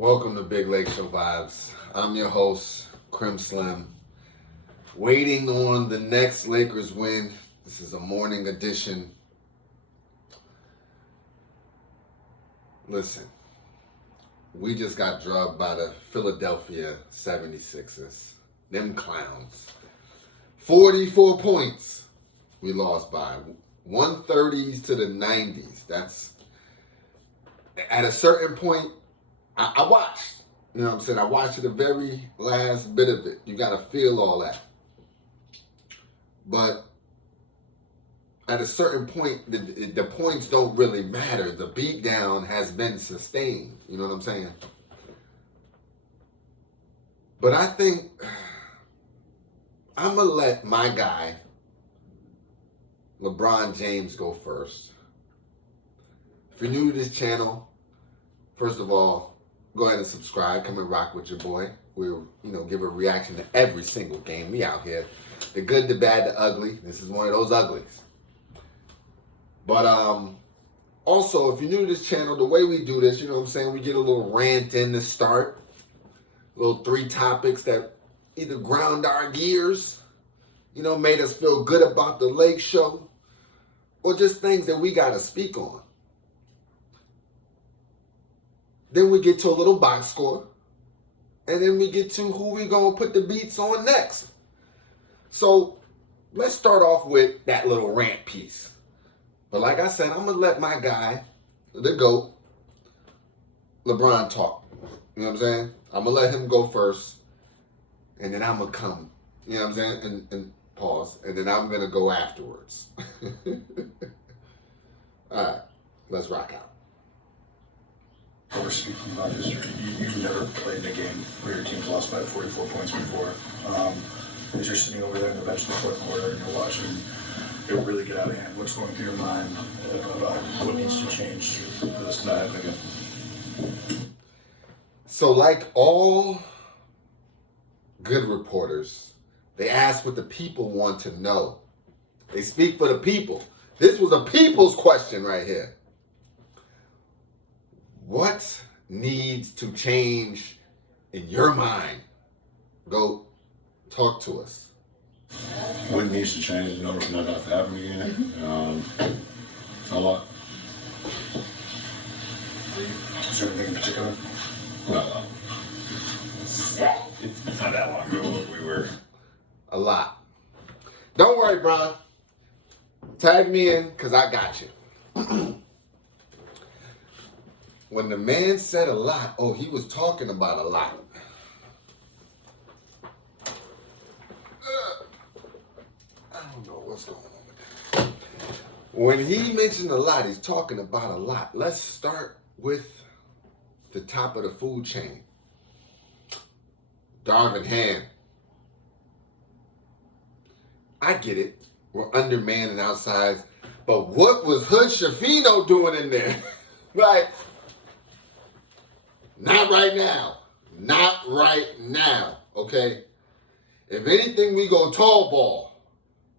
Welcome to Big Lake Show Vibes. I'm your host, Crim Slim. Waiting on the next Lakers win. This is a morning edition. Listen, we just got drugged by the Philadelphia 76ers. Them clowns. 44 points we lost by. 130s to the 90s. That's, at a certain point, I watched. You know what I'm saying? I watched the very last bit of it. You got to feel all that. But at a certain point, the points don't really matter. The beatdown has been sustained. You know what I'm saying? But I think I'm going to let my guy, LeBron James, go first. If you're new to this channel, first of all, go ahead and subscribe. Come and rock with your boy. We'll, give a reaction to every single game. We out here. The good, the bad, the ugly. This is one of those uglies. But also, if you're new to this channel, the way we do this, you know what I'm saying? We get a little rant in to start. Little 3 topics that either ground our gears, made us feel good about the Lake Show, or just things that we got to speak on. Then we get to a little box score. And then we get to who we going to put the beats on next. So let's start off with that little rant piece. But like I said, I'm going to let my guy, the GOAT, LeBron, talk. You know what I'm saying? I'm going to let him go first. And then I'm going to come. You know what I'm saying? And pause. And then I'm going to go afterwards. All right. Let's rock out. We're speaking about history. You've never played in a game where your team's lost by 44 points before. As you're sitting over there in the bench in the fourth quarter and you're watching it really get out of hand, what's going through your mind about what needs to change for this to not happen again? So like all good reporters, they ask what the people want to know. They speak for the people. This was a people's question right here. What needs to change in your mind? Go talk to us. What needs to change in order for that to happen again? A lot. Is there anything in particular? No. It's not that long ago we were. A lot. Don't worry, bro. Tag me in, because I got you. When the man said a lot, he was talking about a lot. I don't know what's going on with that. When he mentioned a lot, he's talking about a lot. Let's start with the top of the food chain. Darvin Ham. I get it. We're undermanned and outside. But what was Hood Shafino doing in there? Right? Not right now. Not right now. Okay? If anything, we go tall ball.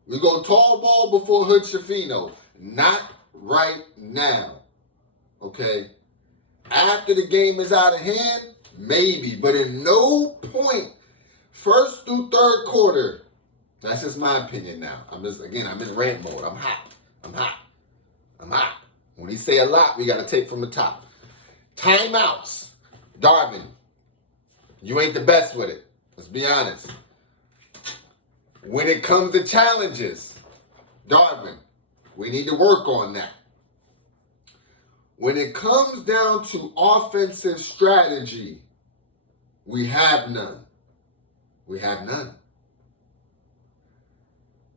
We go tall ball before Hood Shafino. Not right now. Okay? After the game is out of hand, maybe. But in no point, first through third quarter, that's just my opinion now. I'm in rant mode. I'm hot. When he say a lot, we got to take from the top. Timeouts. Darvin, you ain't the best with it. Let's be honest. When it comes to challenges, Darvin, we need to work on that. When it comes down to offensive strategy, we have none.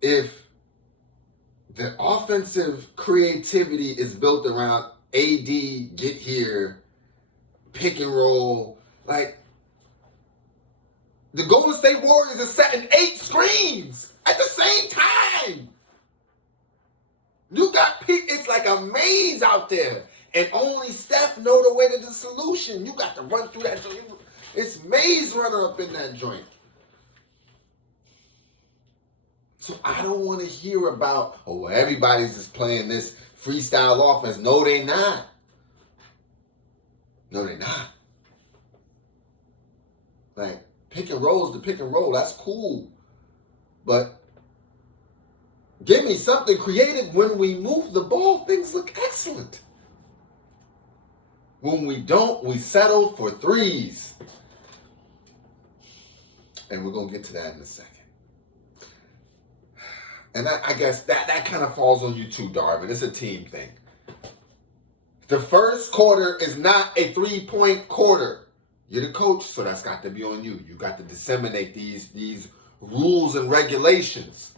If the offensive creativity is built around AD, get here, pick and roll, like the Golden State Warriors are setting 8 screens at the same time. You got it's like a maze out there, and only Steph know the way to the solution. You got to run through that joint. It's maze runner up in that joint. So I don't want to hear about, everybody's just playing this freestyle offense. No, they not. Like, pick and roll is the pick and roll. That's cool. But give me something creative. When we move the ball, things look excellent. When we don't, we settle for threes. And we're going to get to that in a second. And I guess that kind of falls on you too, Darvin. It's a team thing. The first quarter is not a 3-point quarter. You're the coach, so that's got to be on you. You got to disseminate these rules and regulations.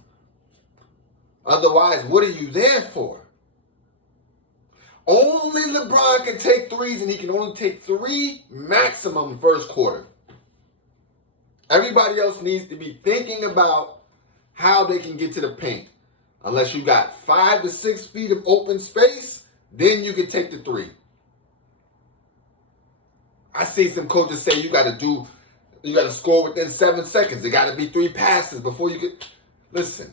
Otherwise, what are you there for? Only LeBron can take threes, and he can only take 3 maximum first quarter. Everybody else needs to be thinking about how they can get to the paint. Unless you got 5 to 6 feet of open space, then you can take the 3. I see some coaches say you got to score within 7 seconds. It got to be 3 passes before you get. Listen,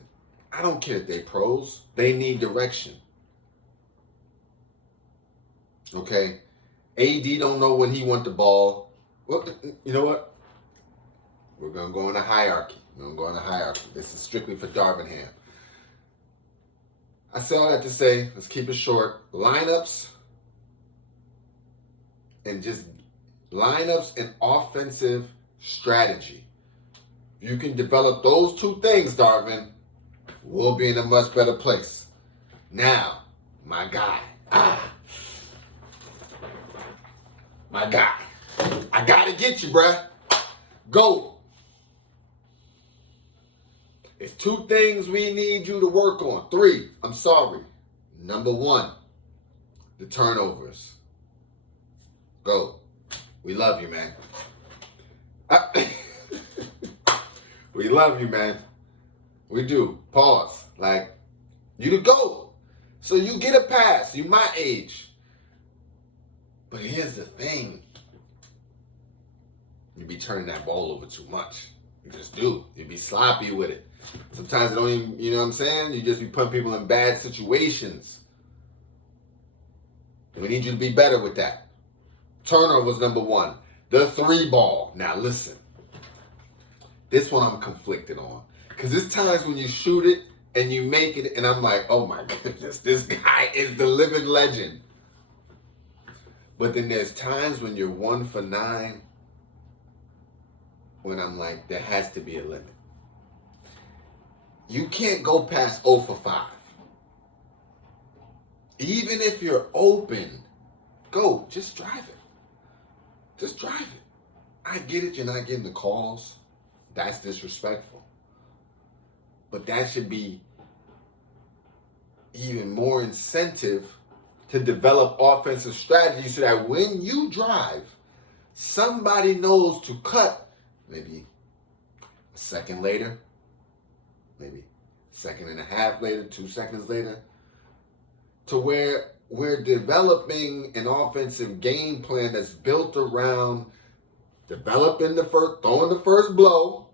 I don't care if they're pros. They need direction. Okay? AD don't know when he want the ball. Well, you know what? We're going to go in a hierarchy. This is strictly for Darvin Ham. I say all that to say, let's keep it short. Lineups and offensive strategy. If you can develop those 2 things, Darvin, we'll be in a much better place. Now, my guy. My guy. I got to get you, bruh. Go. It's 2 things we need you to work on. 3, I'm sorry. Number 1, the turnovers. Go. We love you, man. We love you, man. We do. Pause. Like, you the GOAT. So you get a pass. You my age. But here's the thing. You be turning that ball over too much. You just do. You be sloppy with it. Sometimes it don't even, you know what I'm saying? You just be putting people in bad situations. We need you to be better with that. Turnovers, number 1. The 3 ball. Now listen. This one I'm conflicted on. Because there's times when you shoot it and you make it and I'm like, oh my goodness, this guy is the living legend. But then there's times when you're 1 for 9 when I'm like, there has to be a limit. You can't go past 0 for 5. Even if you're open, go. Just drive it. Just drive it. I get it. You're not getting the calls. That's disrespectful. But that should be even more incentive to develop offensive strategy so that when you drive, somebody knows to cut maybe a second later, maybe a second and a half later, 2 seconds later, to where we're developing an offensive game plan that's built around developing throwing the first blow,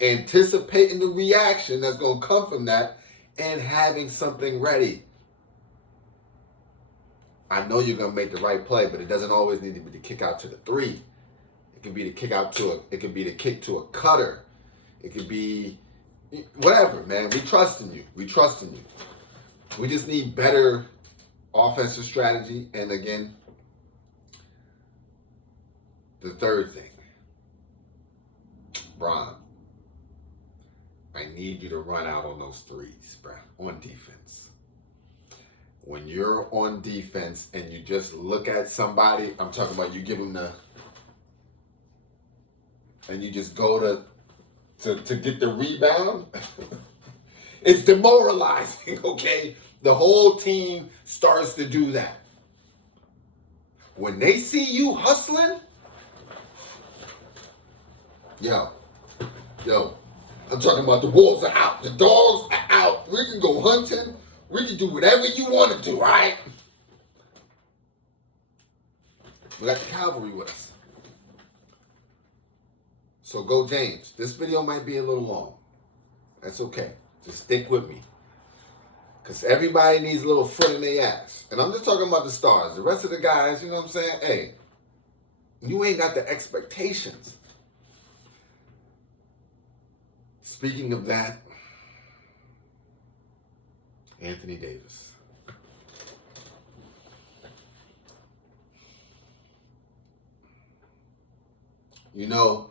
anticipating the reaction that's going to come from that, and having something ready. I know you're going to make the right play, but it doesn't always need to be the kick out to the 3. It could be the kick out it could be the kick to a cutter. It could be whatever, man. We trusting you. We just need better offensive strategy. And again, the 3rd thing, Bron, I need you to run out on those 3s, bro, on defense. When you're on defense and you just look at somebody, I'm talking about you give them and you just go to get the rebound, it's demoralizing, okay? The whole team starts to do that. When they see you hustling, yo, I'm talking about the wolves are out. The dogs are out. We can go hunting. We can do whatever you want to do, all right? We got the cavalry with us. So go, James. This video might be a little long. That's okay. Just stick with me. Because everybody needs a little foot in their ass. And I'm just talking about the stars. The rest of the guys, you know what I'm saying? Hey, you ain't got the expectations. Speaking of that, Anthony Davis. You know,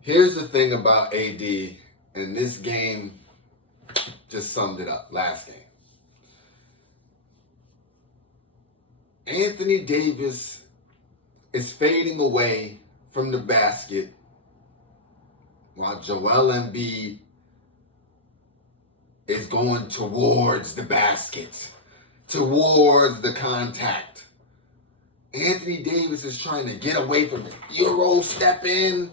here's the thing about AD, and this game just summed it up, last game. Anthony Davis is fading away from the basket while Joel Embiid is going towards the basket, towards the contact. Anthony Davis is trying to get away from the Euro step in,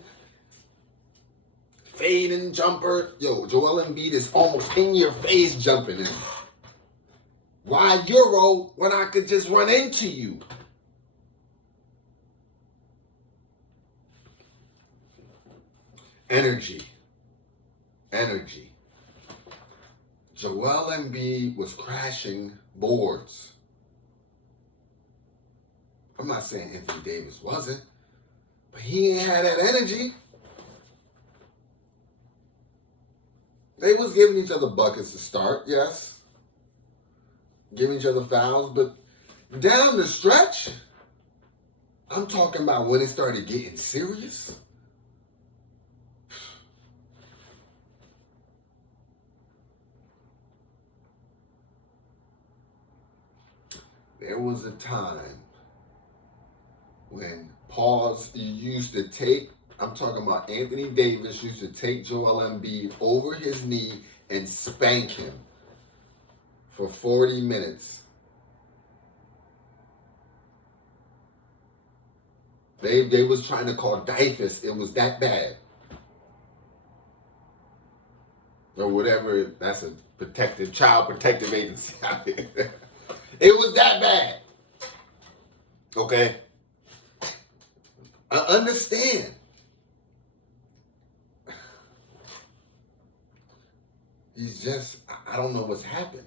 fade and jumper. Yo, Joel Embiid is almost in your face jumping in. Why Euro when I could just run into you? Energy. Joel Embiid was crashing boards. I'm not saying Anthony Davis wasn't, but he ain't had that energy. They was giving each other buckets to start, yes. Giving each other fouls, but down the stretch, I'm talking about when it started getting serious. There was a time when used to take, I'm talking about Anthony Davis used to take Joel Embiid over his knee and spank him for 40 minutes. They was trying to call DIFUS. It was that bad. Or whatever, that's a child protective agency out here. It was that bad. Okay? I understand. He's just, I don't know what's happened.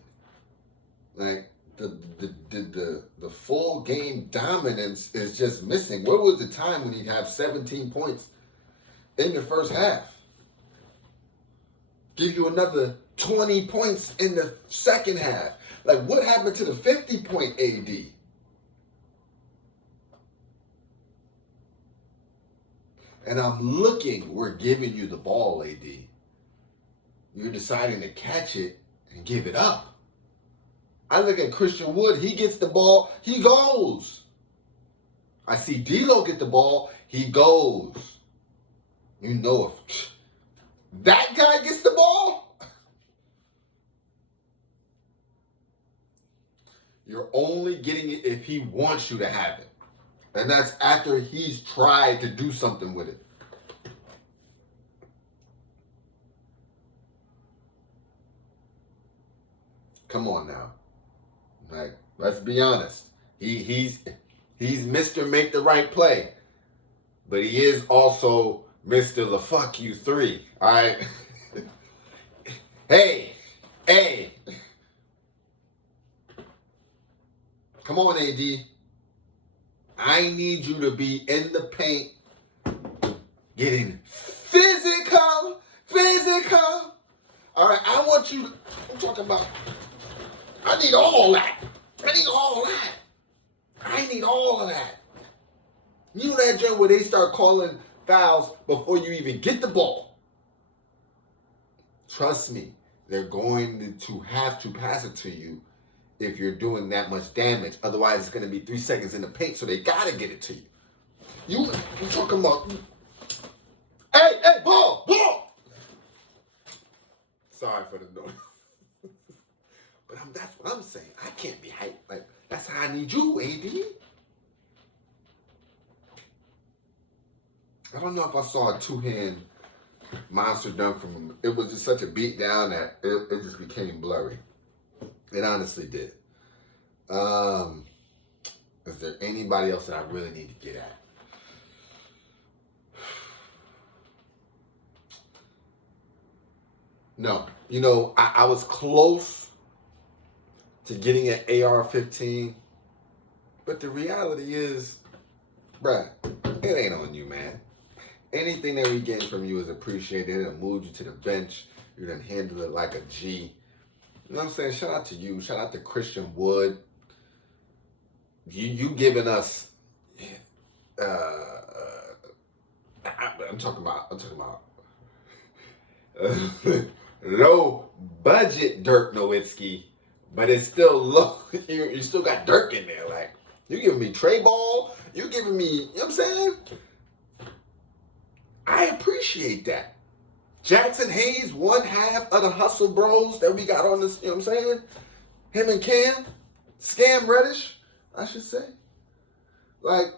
Like, the full game dominance is just missing. Where was the time when he'd have 17 points in the first half? Give you another 20 points in the second half. Like, what happened to the 50-point AD? And I'm looking, we're giving you the ball, AD. You're deciding to catch it and give it up. I look at Christian Wood, he gets the ball, he goes. I see D'Lo get the ball, he goes. You know, if that guy gets the ball, you're only getting it if he wants you to have it. And that's after he's tried to do something with it. Come on now. Like, let's be honest. He's Mr. Make the Right Play. But he is also Mr. the Fuck You 3. Alright? Hey. Come on, AD. I need you to be in the paint, getting physical. All right, I want you, I'm talking about, I need all that. I need all of that. You know that joint where they start calling fouls before you even get the ball. Trust me, they're going to have to pass it to you if you're doing that much damage. Otherwise, it's going to be 3 seconds in the paint, so they got to get it to you. You talking about, hey, ball! Sorry for the noise. But that's what I'm saying. I can't be hyped. Like, that's how I need you, AD. I don't know if I saw a two-hand monster dunk from him. It was just such a beat down that it just became blurry. It honestly did. Is there anybody else that I really need to get at? No. You know, I was close to getting an AR-15, but the reality is, bruh, it ain't on you, man. anything that we get from you is appreciated. It'll move you to the bench. You done handle it like a G. You know what I'm saying? Shout out to you. Shout out to Christian Wood. You giving us. I'm talking about low budget Dirk Nowitzki, but it's still low. You still got Dirk in there. Like, you giving me Trey Ball. You giving me, you know what I'm saying? I appreciate that. Jackson Hayes, one half of the Hustle Bros that we got on this, you know what I'm saying? Him and Cam, Scam Reddish, I should say. Like,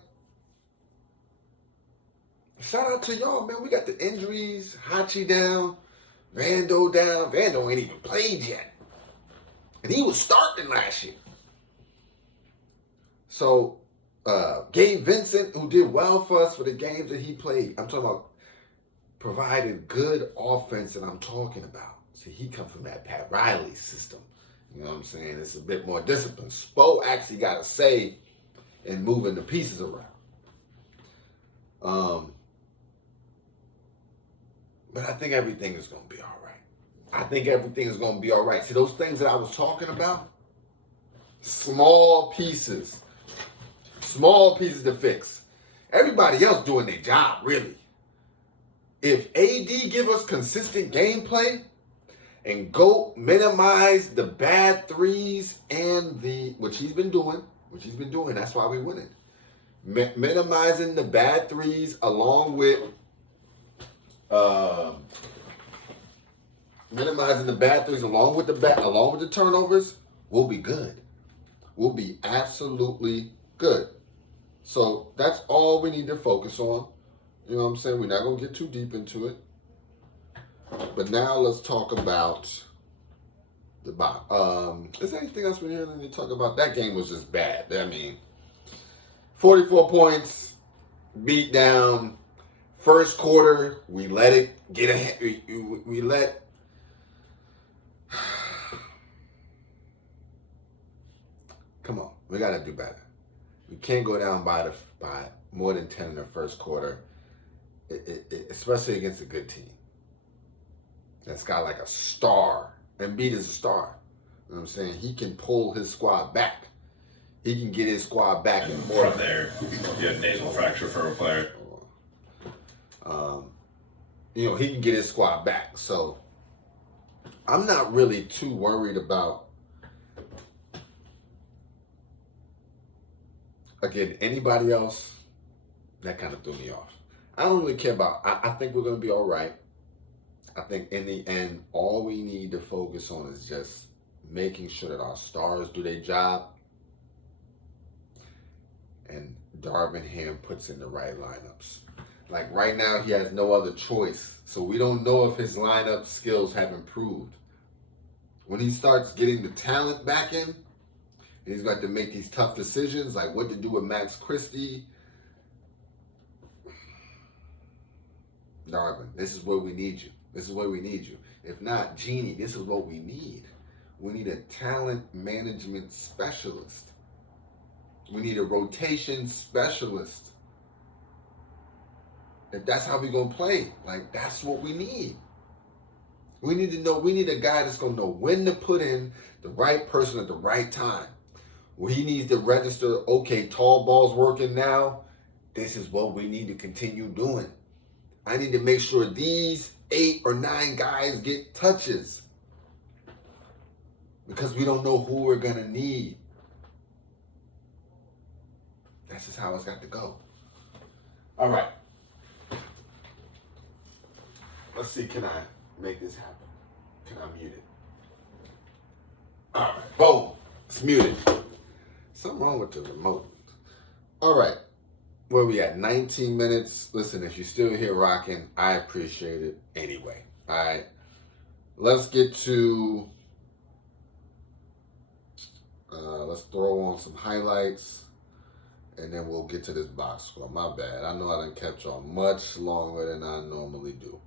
shout out to y'all, man. We got the injuries, Hachi down, Vando down. Vando ain't even played yet. And he was starting last year. So, Gabe Vincent, who did well for us for the games that he played. I'm talking about provided good offense that I'm talking about. See, he comes from that Pat Riley system. You know what I'm saying? It's a bit more discipline. Spo actually got a say in moving the pieces around. But I think everything is going to be all right. I think everything is going to be all right. See, those things that I was talking about, small pieces to fix. Everybody else doing their job, really. If AD give us consistent gameplay and go minimize the bad threes and which he's been doing, that's why we winning. Minimizing the bad threes along with the turnovers, we'll be good. We'll be absolutely good. So that's all we need to focus on. You know what I'm saying? We're not going to get too deep into it. But now let's talk about the bottom. Is there anything else we need to talk about? That game was just bad. I mean, 44 points, beat down. First quarter, we let it get ahead. We let... Come on. We got to do better. We can't go down by more than 10 in the first quarter. Especially against a good team that's got like a star. Embiid is a star. You know what I'm saying? He can pull his squad back. He can get his squad back and more up there. You had nasal fracture for a player. He can get his squad back. So I'm not really too worried about, again, anybody else. That kind of threw me off. I don't really care about, I think we're going to be all right. I think in the end, all we need to focus on is just making sure that our stars do their job and Darvin Ham puts in the right lineups. Like right now, he has no other choice. So we don't know if his lineup skills have improved. When he starts getting the talent back in, he's got to make these tough decisions, like what to do with Max Christie. Darvin, this is where we need you. This is where we need you. If not, Jeannie, this is what we need. We need a talent management specialist. We need a rotation specialist. If that's how we're going to play, like, that's what we need. We need to know, we need a guy that's going to know when to put in the right person at the right time. When he needs to register, okay, tall ball's working now. This is what we need to continue doing. I need to make sure these 8 or 9 guys get touches because we don't know who we're going to need. That's just how it's got to go. All right. Let's see, can I make this happen? Can I mute it? All right, boom. It's muted. Something wrong with the remote. All right. Where we at? 19 minutes. Listen, if you're still here rocking, I appreciate it anyway. All right. Let's get to, let's throw on some highlights, and then we'll get to this box score. My bad. I know I done kept y'all much longer than I normally do.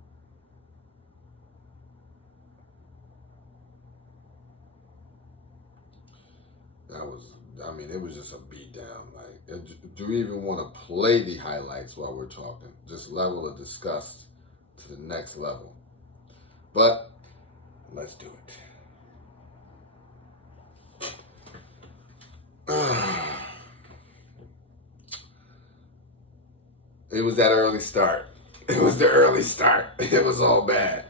That was I mean, it was just a beatdown. Like, do we even want to play the highlights while we're talking? Just level of disgust to the next level. But let's do it. It was that early start. It was the early start. It was all bad.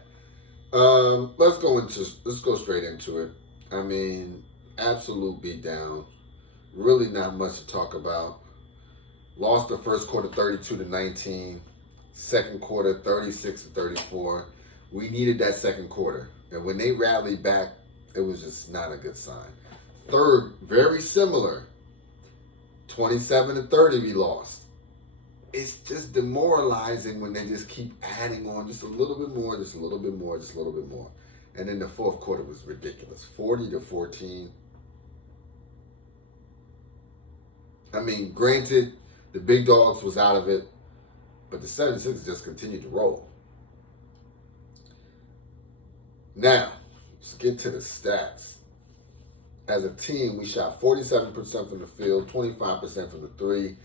Let's go straight into it. I mean, absolute beatdown. Really not much to talk about. Lost the first quarter 32-19. Second quarter 36-34. We needed that second quarter. And when they rallied back, it was just not a good sign. Third, very similar. 27-30 we lost. It's just demoralizing when they just keep adding on just a little bit more, just a little bit more, just a little bit more. And then the fourth quarter was ridiculous. 40-14. I mean, granted, the big dogs was out of it, but the 76ers just continued to roll. Now, let's get to the stats. As a team, we shot 47% from the field, 25% from the three,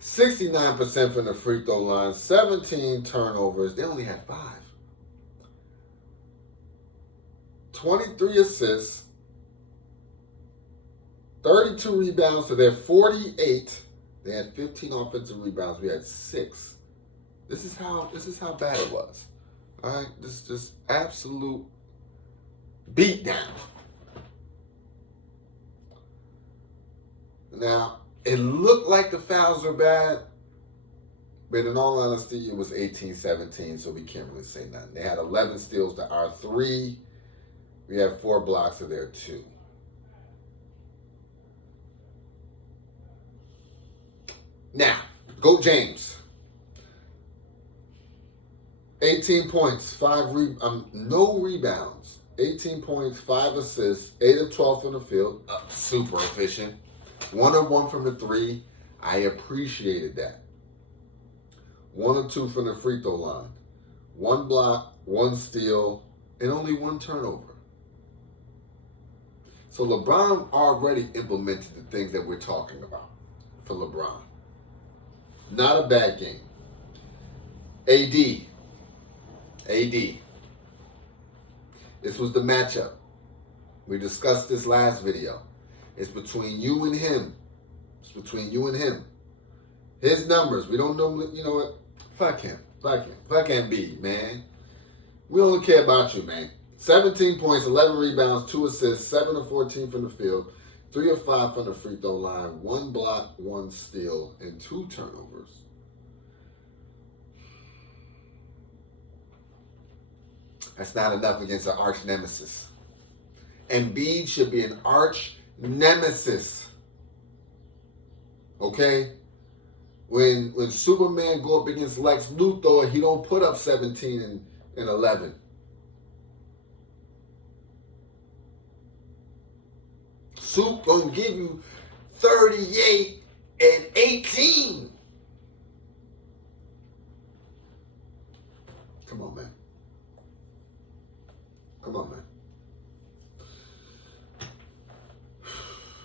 69% from the free throw line, 17 turnovers. They only had 5. 23 assists, 32 rebounds, so they're 48. They had 15 offensive rebounds. We had 6. This is how bad it was. All right, this is just absolute beatdown. Now, it looked like the fouls were bad, but in all honesty, it was 18-17, so we can't really say nothing. They had 11 steals to our 3. We had 4 blocks to their 2. Now, go James. 18 points, no rebounds. 18 points, 5 assists, 8 of 12 from the field. Super efficient. 1 of 1 from the 3. I appreciated that. 1 of 2 from the free throw line. 1 block, 1 steal, and only 1 turnover. So LeBron already implemented the things that we're talking about for LeBron. Not a bad game. AD. This was the matchup. We discussed this last video. It's between you and him. His numbers. We don't know, you know what? Fuck him. Fuck Embiid, man. We don't care about you, man. 17 points, 11 rebounds, 2 assists, 7 of 14 from the field, 3 of 5 from the free throw line, 1 block, 1 steal, and 2 turnovers. That's not enough against an arch nemesis. Embiid should be an arch nemesis. Okay? When Superman go up against Lex Luthor, he don't put up 17 and 11. Soup gonna give you 38 and 18. Come on, man.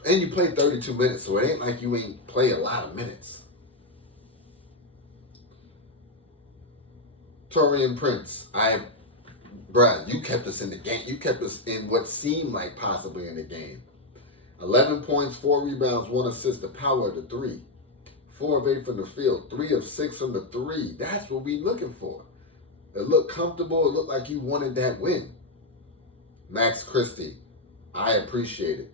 And you played 32 minutes, so it ain't like you ain't play a lot of minutes. Taurean Prince, Brad, you kept us in the game. You kept us in what seemed like possibly in the game. 11 points, 4 rebounds, 1 assist, the power of the 3. 4 of 8 from the field, 3 of 6 from the 3. That's what we looking for. It looked comfortable. It looked like you wanted that win. Max Christie, I appreciate it.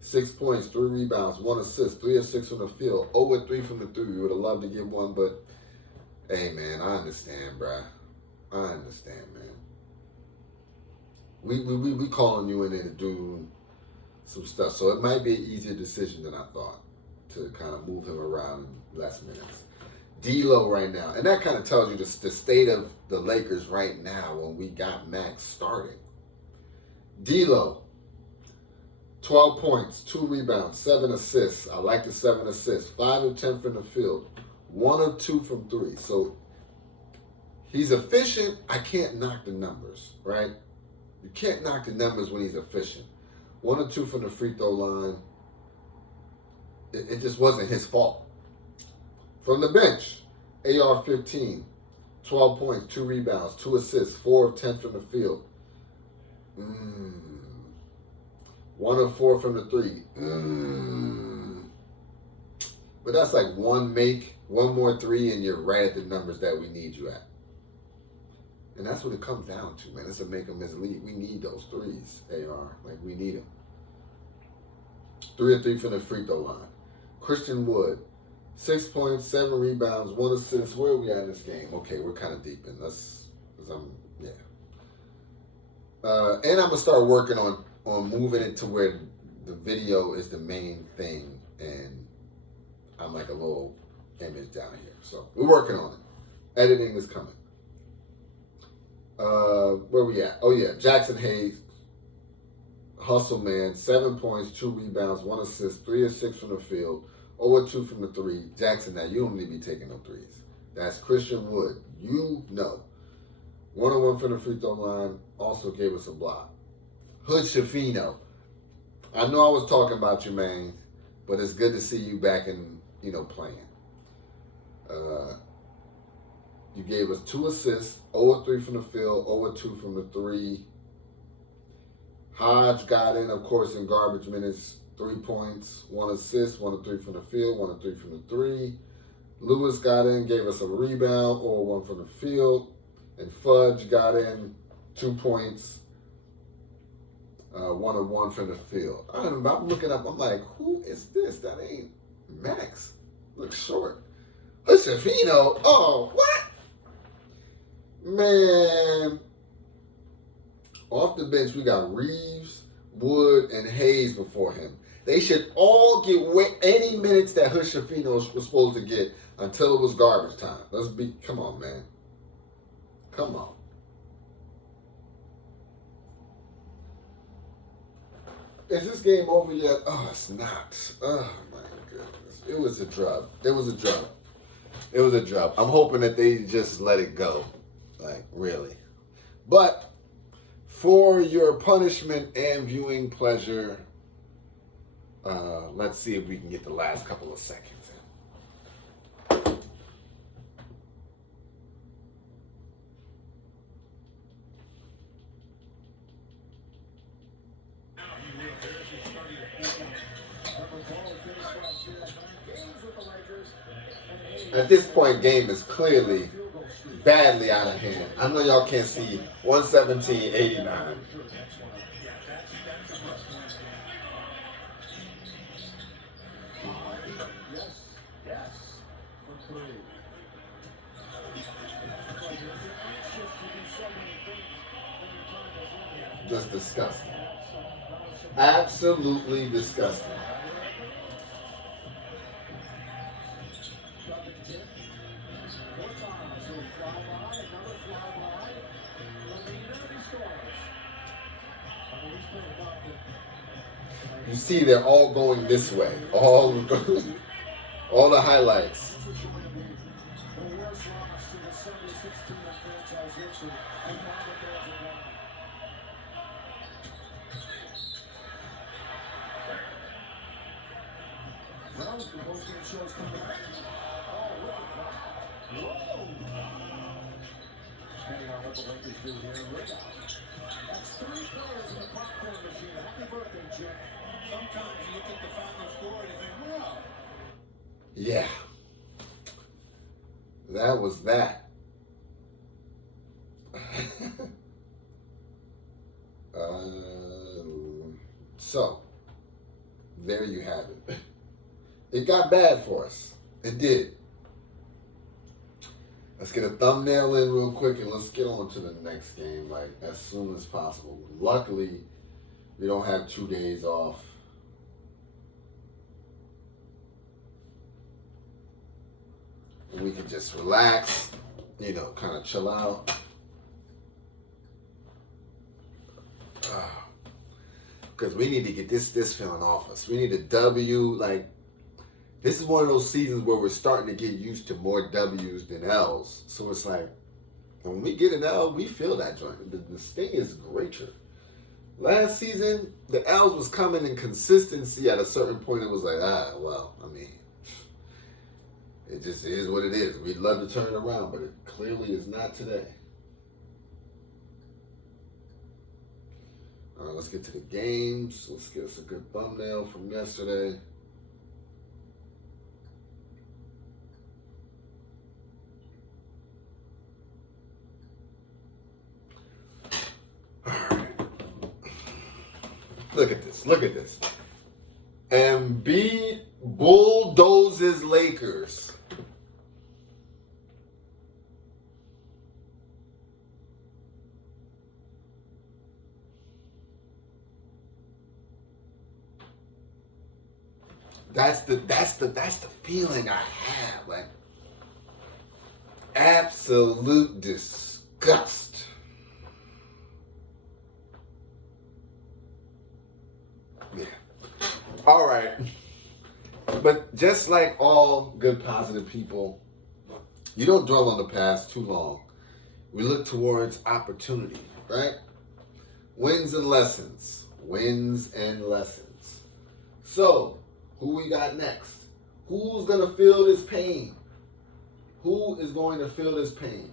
6 points, 3 rebounds, 1 assist, 3 of 6 from the field, 0 of 3 from the 3. We would have loved to get 1, but hey, man, I understand, bruh. I understand, man. We calling you in there to do some stuff, so it might be an easier decision than I thought to kind of move him around in less minutes. D'Lo right now, and that kind of tells you the state of the Lakers right now when we got Max starting. D'Lo, 12 points, 2 rebounds, 7 assists. I like the 7 assists. 5 of 10 from the field. 1 of 2 from 3. So he's efficient. I can't knock the numbers, right? You can't knock the numbers when he's efficient. 1 of 2 from the free throw line. it just wasn't his fault. From the bench, AR 15, 12 points, 2 rebounds, 2 assists, 4 of 10 from the field. 1 of 4 from the 3. But that's like one more 3, and you're right at the numbers that we need you at. And that's what it comes down to, man. It's a make or miss league. We need those threes, AR. Like, we need them. 3 of 3 from the free throw line. Christian Wood, 6 points, 7 rebounds, 1 assist. Where are we at in this game? Okay, we're kind of deep in this. And I'm going to start working on moving it to where the video is the main thing, and I'm like a little image down here. So we're working on it. Editing is coming. Where we at? Oh yeah, Jackson Hayes, hustle man, 7 points, 2 rebounds, 1 assist, 3 of 6 from the field, 0 of 2 from the 3. Jackson, now you don't need to be taking no threes. That's Christian Wood. 1 of 1 from the free throw line, also gave us a block. Hood Shafino, I know I was talking about you, man, but it's good to see you back in, playing. You gave us 2 assists, 0 of 3 from the field, 0 of 2 from the 3. Hodge got in, of course, in garbage minutes, 3 points, 1 assist, 1 of 3 from the field, 1 of 3 from the 3. Lewis got in, gave us a rebound, 0 of 1 from the field. And Fudge got in, 2 points, 1 of 1 from the field. I'm looking up, I'm like, who is this? That ain't Max. Looks short. Josefino, oh, what? Man. Off the bench, we got Reeves, Wood, and Hayes before him. They should all get any minutes that Josefino was supposed to get until it was garbage time. Come on, man. Come on. Is this game over yet? Oh, it's not. Oh, my goodness. It was a drub. I'm hoping that they just let it go. Like, really. But for your punishment and viewing pleasure, let's see if we can get the last couple of seconds in. At this point, game is clearly badly out of hand. I know y'all can't see 117-89. Just disgusting. Absolutely disgusting. You see, they're all going this way. All the highlights. That's 3 players in the popcorn machine. Happy birthday, Jeff. Sometimes you look at the final score and you think, wow. Yeah. That was that. So, there you have it. It got bad for us. It did. Let's get a thumbnail in real quick and let's get on to the next game, like, as soon as possible. Luckily, we don't have 2 days off. And we can just relax, kind of chill out. Because we need to get this feeling off us. We need a W. Like, this is one of those seasons where we're starting to get used to more W's than L's. So it's like, when we get an L, we feel that joint. The sting is greater. Last season, the L's was coming in consistency. At a certain point, it was like, well, I mean, it just is what it is. We'd love to turn it around, but it clearly is not today. All right, let's get to the games. Let's get us a good thumbnail from yesterday. All right. Look at this. Look at this. Embiid bulldozes Lakers. That's the feeling I have. Like absolute disgust. Yeah. All right. But just like all good, positive people, you don't dwell on the past too long. We look towards opportunity, right? Wins and lessons. Wins and lessons. So, who we got next? Who's going to feel this pain? Who is going to feel this pain?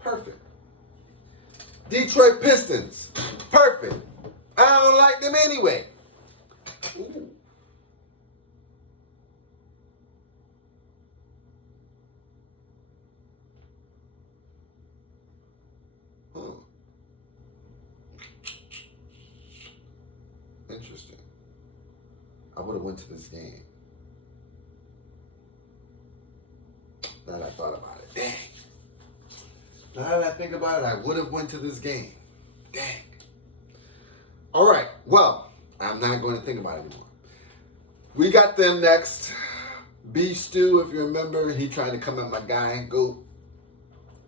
Perfect. Detroit Pistons. Perfect. I don't like them anyway. Ooh. Interesting. I would have went to this game. Now that I thought about it. Dang. Now that I think about it, I would have went to this game. Dang. All right. Well, I'm not going to think about it anymore. We got them next. Beef Stew, if you remember, he tried to come at my guy, Goat.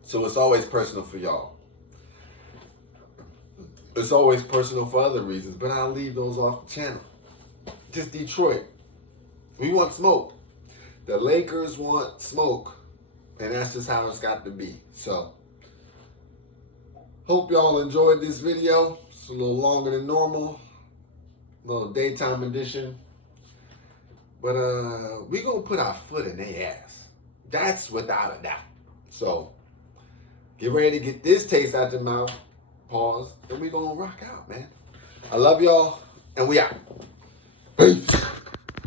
So it's always personal for y'all. It's always personal for other reasons, but I'll leave those off the channel. Just Detroit. We want smoke. The Lakers want smoke. And that's just how it's got to be. So, hope y'all enjoyed this video. It's a little longer than normal. A little daytime edition. But we gonna put our foot in their ass. That's without a doubt. So, get ready to get this taste out your mouth. Pause. And we gonna rock out, man. I love y'all. And we out. Peace.